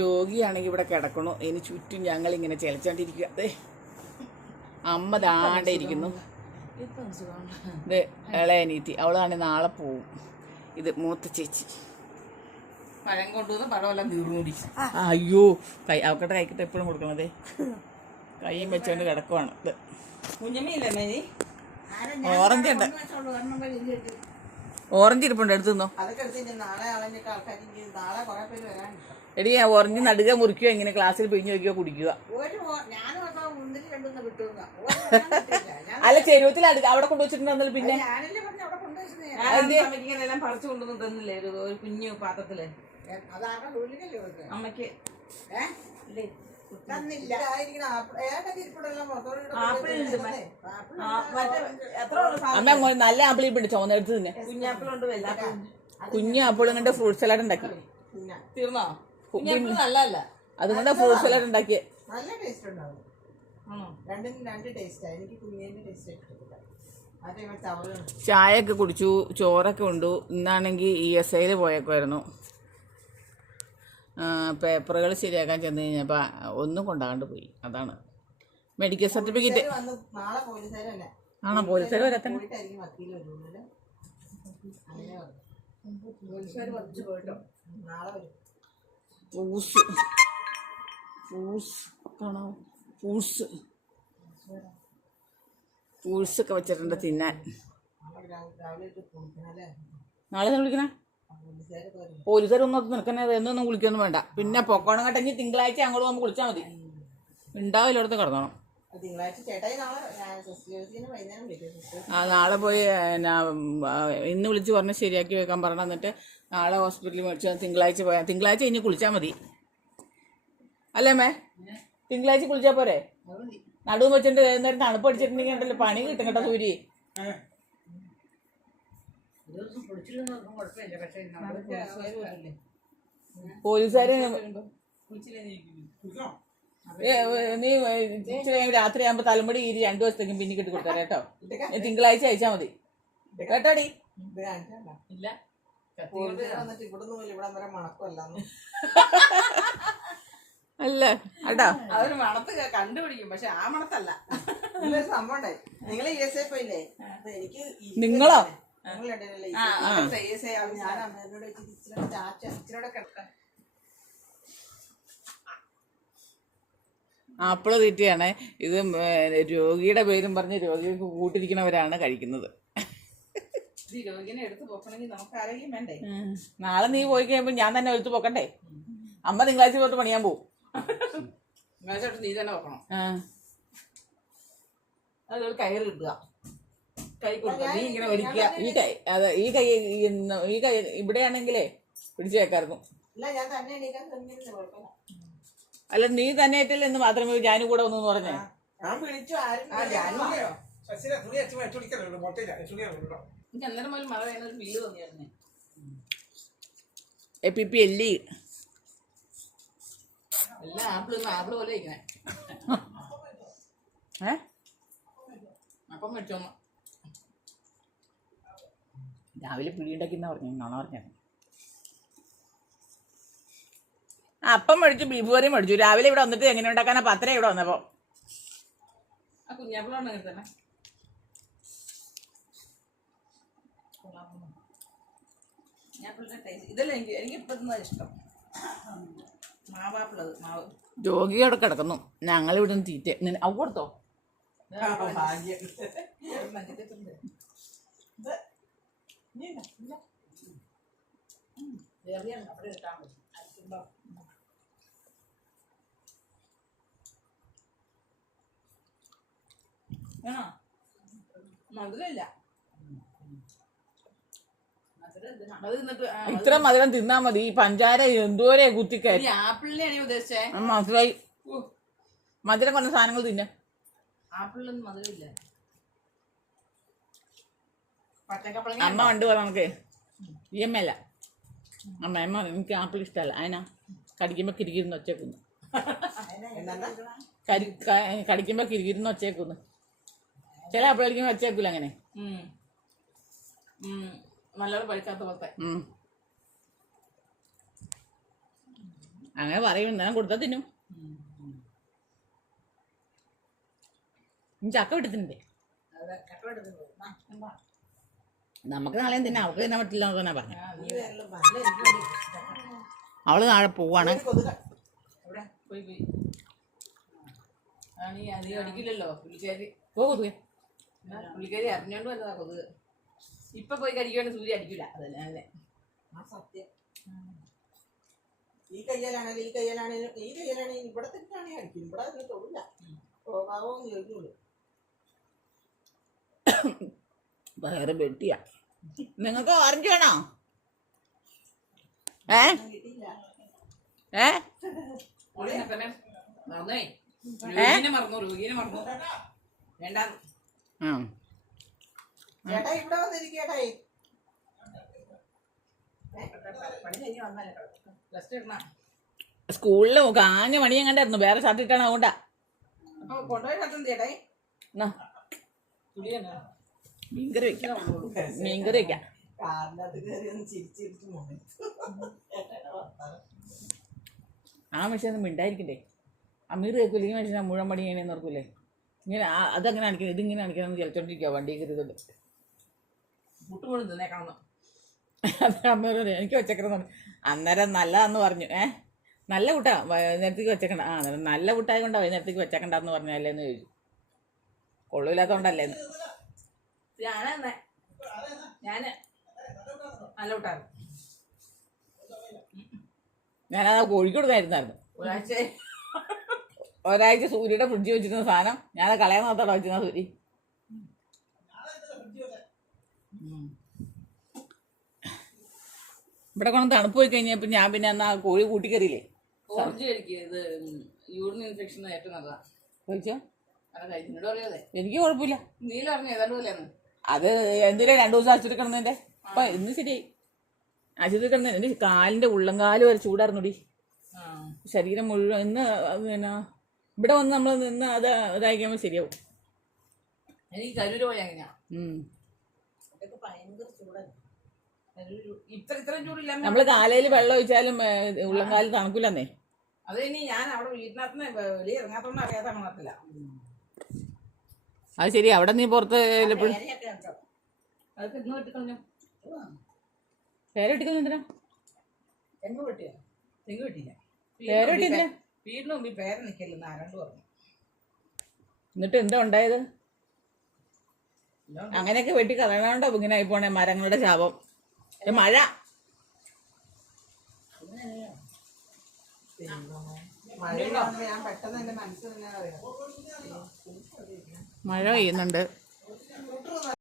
രോഗിയാണെങ്കിൽ ഇവിടെ കിടക്കണു. ഇനി ചുറ്റും ഞങ്ങൾ ഇങ്ങനെ ചെലച്ചോണ്ടിരിക്കുക അതെ അമ്മ ദാണ്ടെ ഇരിക്കുന്നു. ഇത് ഇളയനീറ്റി അവളാണെങ്കിൽ നാളെ പോവും. ഇത് മൂത്ത ചേച്ചി. പഴം കൊണ്ടുവന്ന് പഴമെല്ലാം തീർന്നുകൂടി അയ്യോ കൈ അവക്കട്ടെ കൈക്കിട്ട് എപ്പോഴും കൊടുക്കണതേ കൈയും വെച്ചോണ്ട് കിടക്കുവാണ്. ഇത് കുഞ്ഞമ്മയില്ലേ മേനി ഓറഞ്ച് ഉണ്ട്. ഓറഞ്ച് ഇരിപ്പുണ്ട് എടുത്തു നിന്നോ അതൊക്കെ എടുത്തിട്ട് നാളെ നാളെ കുറെ പേര് വരാനുണ്ട്. എടി ഞാൻ ഓറഞ്ച് നടുക മുറിക്കുക ഇങ്ങനെ ക്ലാസ്സിൽ പിഴിഞ്ഞു നോക്കിയോ കുടിക്കുക. അല്ല ചെരുവത്തിൽ അടുക്ക അവിടെ കൊണ്ടുവച്ചിട്ടുണ്ടെന്നല്ലോ പിന്നെ? ഞാനല്ലേ പറഞ്ഞ അവിടെ കൊണ്ടുവച്ചത് അമ്മയ്ക്ക് പറിച്ചു കൊണ്ടുവന്ന് തന്നില്ലേ ഒരു കുഞ്ഞു പാത്രത്തിൽ? അമ്മയ്ക്ക് ഉള്ളിലല്ലേ അമ്മയ്ക്ക്. ഏഹ് ഇല്ലേ? തന്നില്ല. എത്ര ഉള്ള സാധനം? അമ്മ നല്ല ആപ്പിൾ ഇപ്പിട്ട് ചോന്നെടുത്ത് തന്നെ. കുഞ്ഞാപ്പിളുണ്ട് കുഞ്ഞാപ്പിളും കുഞ്ഞു ആപ്പിളും കൊണ്ട് ഫ്രൂട്ട് സലാഡ് ഉണ്ടാക്കി. തീർന്നോ? അതുകൊണ്ട് ഫ്രൂട്ട് സലാഡ് ഉണ്ടാക്കി നല്ല ടേസ്റ്റ് ഉണ്ടാവും. രണ്ട് ടേസ്റ്റാ എനിക്ക് കുഞ്ഞിന്റെ ടേസ്റ്റ് ഇഷ്ടപ്പെട്ട അതേ ചവറ് ചായയൊക്കെ കുടിച്ചു ചോറൊക്കെ ഉണ്ടു ഇന്നാണെങ്കിൽ ഇ എസ് ഐയിൽ പോയേക്കുമായിരുന്നു പേപ്പറുകൾ ശരിയാക്കാൻ ചെന്ന് കഴിഞ്ഞപ്പോൾ ഒന്നും കൊണ്ടാണ്ട് പോയി. അതാണ്. മെഡിക്കൽ സർട്ടിഫിക്കറ്റ് ആണോ? പോലീസുകാർ വരത്തന്നെ നാളെ വരും. ഫ്രൂട്ട്സ് പൂസ്. കാണോ പൂസ്. ഒക്കെ വെച്ചിട്ടുണ്ട് തിന്നാൻ. നാളെ ഒന്ന് വിളിക്കണേ പോലീസുകാരൊന്നും നിൽക്കണേ എന്നൊന്നും വിളിക്കൊന്നും വേണ്ട. പിന്നെ പൊക്കോണം കേട്ടെങ്കിൽ തിങ്കളാഴ്ച അങ്ങോട്ട് നമുക്ക് വിളിച്ചാൽ മതി. ഉണ്ടാവില്ല അടുത്ത് കിടന്നോണം. ആ നാളെ പോയി എന്നാ, ഇന്ന് വിളിച്ച് പറഞ്ഞ് ശരിയാക്കി വെക്കാൻ പറഞ്ഞ എന്നിട്ട് നാളെ ഹോസ്പിറ്റലിൽ മേടിച്ചു തിങ്കളാഴ്ച പോയാൽ തിങ്കളാഴ്ച ഇനി കുളിച്ചാൽ മതി. അല്ലേ മേ തിങ്കളാഴ്ച കുളിച്ചാൽ പോരെ? നടുവ് വെച്ചിട്ട് നേരം തണുപ്പ് അടിച്ചിട്ടുണ്ടെങ്കിൽ ഉണ്ടല്ലോ പണി കിട്ടും കേട്ടോ സൂര്യ. പോലീസുകാര് നീ രാത്രി ആകുമ്പോ തലമുടി ഇരി രണ്ടു ദിവസത്തേക്കും പിന്നെ കിട്ടി കൊടുക്കാം കേട്ടോ. നീ തിങ്കളാഴ്ച അയച്ചാ മതി. കേട്ടോടി? ഇല്ല. അല്ല. അടാ അവർ മണത്ത് കണ്ടുപിടിക്കും പക്ഷെ ആ മണത്തല്ല. സംഭവം നിങ്ങൾ ഇ എസ് ഐ പോയില്ലേ? അപ്പൊ എനിക്ക് നിങ്ങളോ? ഞാൻ അമ്മേനോട് കിടക്കാം. ആപ്പിൾ തീറ്റയാണ്. ഇത് രോഗിയുടെ പേരും പറഞ്ഞ് രോഗികൾക്ക് കൂട്ടിരിക്കണവരാണ് കഴിക്കുന്നത് ഈ രോഗിനെ എടുത്ത് പോക്കണമെങ്കിൽ നമുക്ക് ആരെങ്കിലും വേണ്ടേ നാളെ നീ പോയി കഴിയുമ്പോ ഞാൻ തന്നെ എടുത്തു പോക്കണ്ടേ? അമ്മ തിങ്കളാഴ്ച പോയിട്ട് പണിയാൻ പോവും. നീ തന്നെ വെക്കണം ആ. അതൊരു കയറ് കിട്ടുക. കൈ കൊടുക്കുക. നീ ഇങ്ങനെ വലിക്കുക. ഈ കൈ അത് ഈ കൈ ഈ ഇവിടെയാണെങ്കിലേ പിടിച്ചു വെക്കായിരുന്നു അല്ല നീ തന്നെ ഏറ്റല്ലേ എന്ന് മാത്രമേ ഞാനും കൂടെ ഒന്നു പറഞ്ഞേ? ഞാൻ വിളിച്ചു ആരും തുണി മുട്ടയില്ല എനിക്ക് അന്നേരം പോലും മഴ ഒരു തോന്നിയായിരുന്നേ. പി എല്ലി. എല്ലാ ആപ്പിളും ആപ്പിൾ പോലെ ഇരിക്കണേ. ഏ? അപ്പം മേടിച്ചോന്ന് രാവിലെ പിടിയുണ്ടാക്കിന്നാ പറഞ്ഞു നോണ പറഞ്ഞത് അപ്പം മേടിച്ചു ബീഫ് കറി മേടിച്ചു. രാവിലെ ഇവിടെ വന്നിട്ട് എങ്ങനെ ഉണ്ടാക്കാനാ പത്തര ഇവിടെ വന്നപ്പോ. ആ കുഞ്ഞാപ്പിളാണ് അങ്ങനെ തന്നെ. ടേസ്റ്റ് ഇതല്ല എനിക്ക് ഇഷ്ടം. മാവാപ്പിളത് മാവ്. രോഗി അവിടെ കിടക്കുന്നു. ഞങ്ങൾ ഇവിടെ നിന്ന് തീറ്റ അവടത്തോ അവ കൊടുത്തോ ഭാഗ്യം മഞ്ഞത്തിട്ടുണ്ട് വേറിയാണ് അവിടെ ഇട്ടാൽ മതി അരിക്കുമ്പോ വേണോ മധുരമില്ല മധുരം എന്തിനാ? അത് തിന്നിട്ട് ആ, ഇത്ര മധുരം തിന്നാ മതി. ഈ പഞ്ചാര എന്തോരെ കുത്തിക്കയറ്റി ആപ്പിളിനെയാണ് ഉദ്ദേശിച്ചേ. മനസ്സിലായി. മധുരം കൊണ്ട സാധനങ്ങൾ തിന്ന. ആപ്പിളിലൊന്നും മധുരമില്ല. അമ്മ കണ്ടു പറ നമുക്ക്. ഈ അമ്മ അല്ല. അമ്മ അമ്മ എനിക്ക് ആപ്പിൾ ഇഷ്ടമല്ല. അതിനാ കടിക്കുമ്പോ കിരികിരുന്ന് ഒച്ചേക്കുന്നു. കരി കടിക്കുമ്പോ കിരികിരുന്ന് ഒച്ചേക്കുന്നു. ചില ആപ്പിൾ കടിക്കുമ്പോ ഒച്ചേക്കൂല അങ്ങനെ. പഴുക്കാത്ത പോലത്തെ. അങ്ങനെ പറയും ഞാൻ കൊടുത്താൽ തിന്നും. ചക്ക എന്താ? നമുക്ക് നാളെ തിന്നെ. അവൾക്ക് തിന്നാൻ പറ്റില്ല എന്ന് തന്നെ പറഞ്ഞു അവൾ നാളെ പോവാണ്. പുള്ളിക്കാരി അറിഞ്ഞോണ്ട് വന്നതാ കൊതുക്. ഇപ്പൊ പോയി കരിക്കുവാണ് സൂര്യ അടിക്കൂല. അതല്ലേ അല്ലേ ആ സത്യം. ഈ കയ്യലാണേലും ഈ കയ്യലാണേലും ഈ കയ്യലാണേലും ഇവിടെ തന്നെയാണേ അടിക്കും ഇവിടെ അതിന് തൊഴില്ല പോകാവോ എന്ന് ചോദിക്കുള്ളൂ വേറെ വെട്ടിയാ നിങ്ങൾക്ക് ഓറഞ്ച് വേണോ? ഏ? ഏ? മറന്നേ രോഗീനെ മറന്നു രോഗീനെ മറന്നു. വേണ്ട. ആ. ചേട്ടാ ഇവിടെ വന്നിരിക്കേട്ടായി സ്കൂളിൽ കാഞ്ഞ മണിയും കണ്ടായിരുന്നു വേറെ ഷർട്ട് ഇട്ടാണ് അതുകൊണ്ടാ. മീൻകറി വെക്കാം. മീൻകറി വെക്കാം. കയറി ആ മനുഷ്യൻ ഒന്നും മിണ്ടായിരിക്കണ്ടേ? അമീർ കേൾക്കൂല? ഈ മനുഷ്യൻ മുഴുവൻ പണി ചെയ്യണേന്ന് ഓർക്കൂലേ? ഇങ്ങനെ അതങ്ങനെ അടിക്കണം ഇതിങ്ങനെ അടിക്കണം ചിലച്ചോണ്ടിരിക്കുക വണ്ടി കയറിയതുകൊണ്ട് അമ്മ പറഞ്ഞു, എനിക്ക് വെച്ചേക്കണം അന്നേരം നല്ലതാന്ന് പറഞ്ഞു. ഏ? നല്ല കുട്ടാ വൈകുന്നേരത്തേക്ക് വെച്ചേക്കണ്ട. ആ അന്നേരം നല്ല കുട്ടായ കൊണ്ടാ വൈകുന്നേരത്തേക്ക് വെച്ചേക്കണ്ടെന്ന് പറഞ്ഞല്ലേന്ന് ചോദിച്ചു. കൊള്ളൂല്ലാത്തോണ്ടല്ലേന്ന് ഞാനെന്നെ ഞാൻ നല്ല കൂട്ടാണ് ഞാനത് കോഴിക്കോട് കൊടുക്കായിരുന്നായിരുന്നു ഒരാഴ്ച. ഒരാഴ്ച സൂര്യയുടെ ഫ്രിഡ്ജിൽ വെച്ചിരുന്ന സാധനം ഞാനത് കളയാൻ നോത്തോടെ വെച്ചിരുന്ന സൂര്യ ഇവിടെ കൊണ്ട് തണുപ്പ് പോയി കഴിഞ്ഞപ്പോ ഞാൻ പിന്നെ എന്നാ കോഴി കൂട്ടിക്കറിയില്ലേ? ഓറഞ്ച് യൂറിൻ ഇൻഫെക്ഷൻ ഏറ്റവും എനിക്ക് കുഴപ്പമില്ല. നീല അറിഞ്ഞു? ഏതാണ്ട് പോലെയാണ്. അത് എന്തിനാ രണ്ടു ദിവസം ആശുപത്രി കിടന്നതിന്റെ? അപ്പൊ ഇന്ന് ശരിയായി. ആശുപത്രി കിടന്ന എന്റെ കാലിന്റെ ഉള്ളംകാൽ വരെ ചൂടായിരുന്നുടി. ശരീരം മുഴുവൻ ഇന്ന് പിന്നെ ഇവിടെ വന്ന് നമ്മൾ നിന്ന് അത് ഇതായി കഴിയുമ്പോൾ ശരിയാവും. എനിക്ക് കരൂര് പോയി അങ്ങനെയാ അതൊക്കെ ഭയങ്കര ചൂടാണ് ഇത്ര ഇത്ര ഇത്രയും ചൂടില്ല നമ്മൾ കാലയിൽ വെള്ളം ഒഴിച്ചാലും ഉള്ള ഉള്ളംകാൽ തണുക്കൂലന്നേ. അത് ഇനി ഞാൻ അവിടെ വീട്ടിനകത്ത് വെളിയിൽ ഇറങ്ങാത്തോണ്ട് അറിയാതെ കാണത്തില്ല അത് ശരി അവിടെ നീ പുറത്ത് അതൊക്കെ ഇന്ന് പേരെ ഇട്ടിക്കുന്ന എന്തിനാ? തെങ്ങ് വെട്ടിയോ? തെങ്ങ് വെട്ടിയില്ല. പേര വെട്ടിയില്ല വീടിന് മുമ്പിൽ പേര നിൽക്കല്ലെന്ന് ആരാണ്ട് പറഞ്ഞു. എന്നിട്ട് എന്താ ഉണ്ടായത്? അങ്ങനെയൊക്കെ വെട്ടി കളയണോണ്ടോ ഇങ്ങനെ ആയി പോണേ മരങ്ങളുടെ ശാപം. മഴ. മഴ പെയ്യുന്നുണ്ട്.